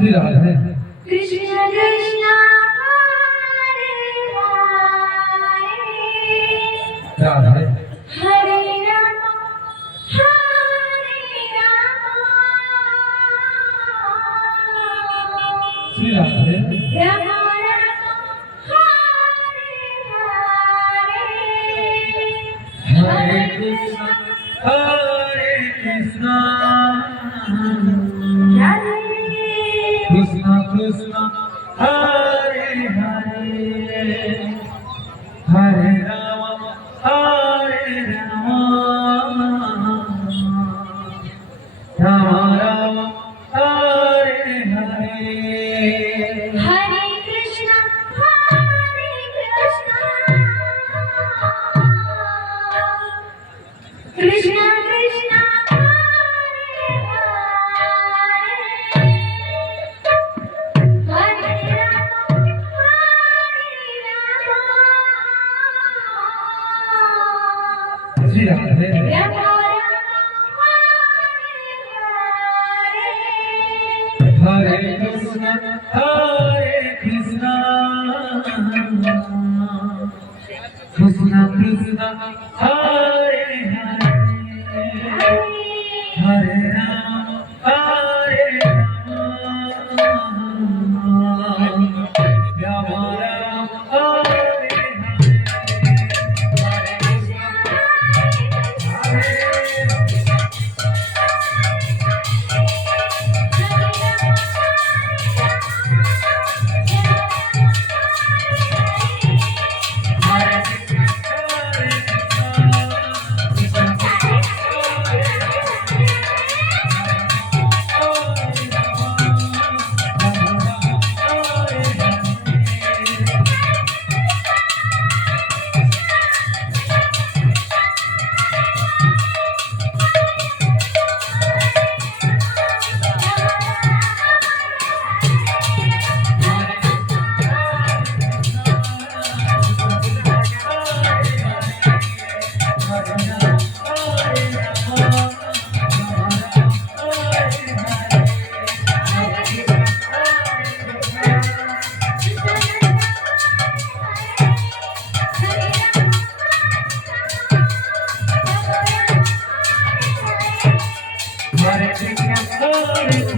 Shri Radhe Krishna Krishna Hare Radhe Hare Ram Shri Radhe Ram Ram Hare Hare Krishna Radhe Krishna Krishna Hare Hare Hare Ram Ram Ram Hare Hare Hare Krishna Krishna Krishna Hare Hare Ram Shri Radhe Ram Hare Krishna Krishna Krishna Hare Hare Hare Ram Ram Ram Hare Hare Krishna, Hare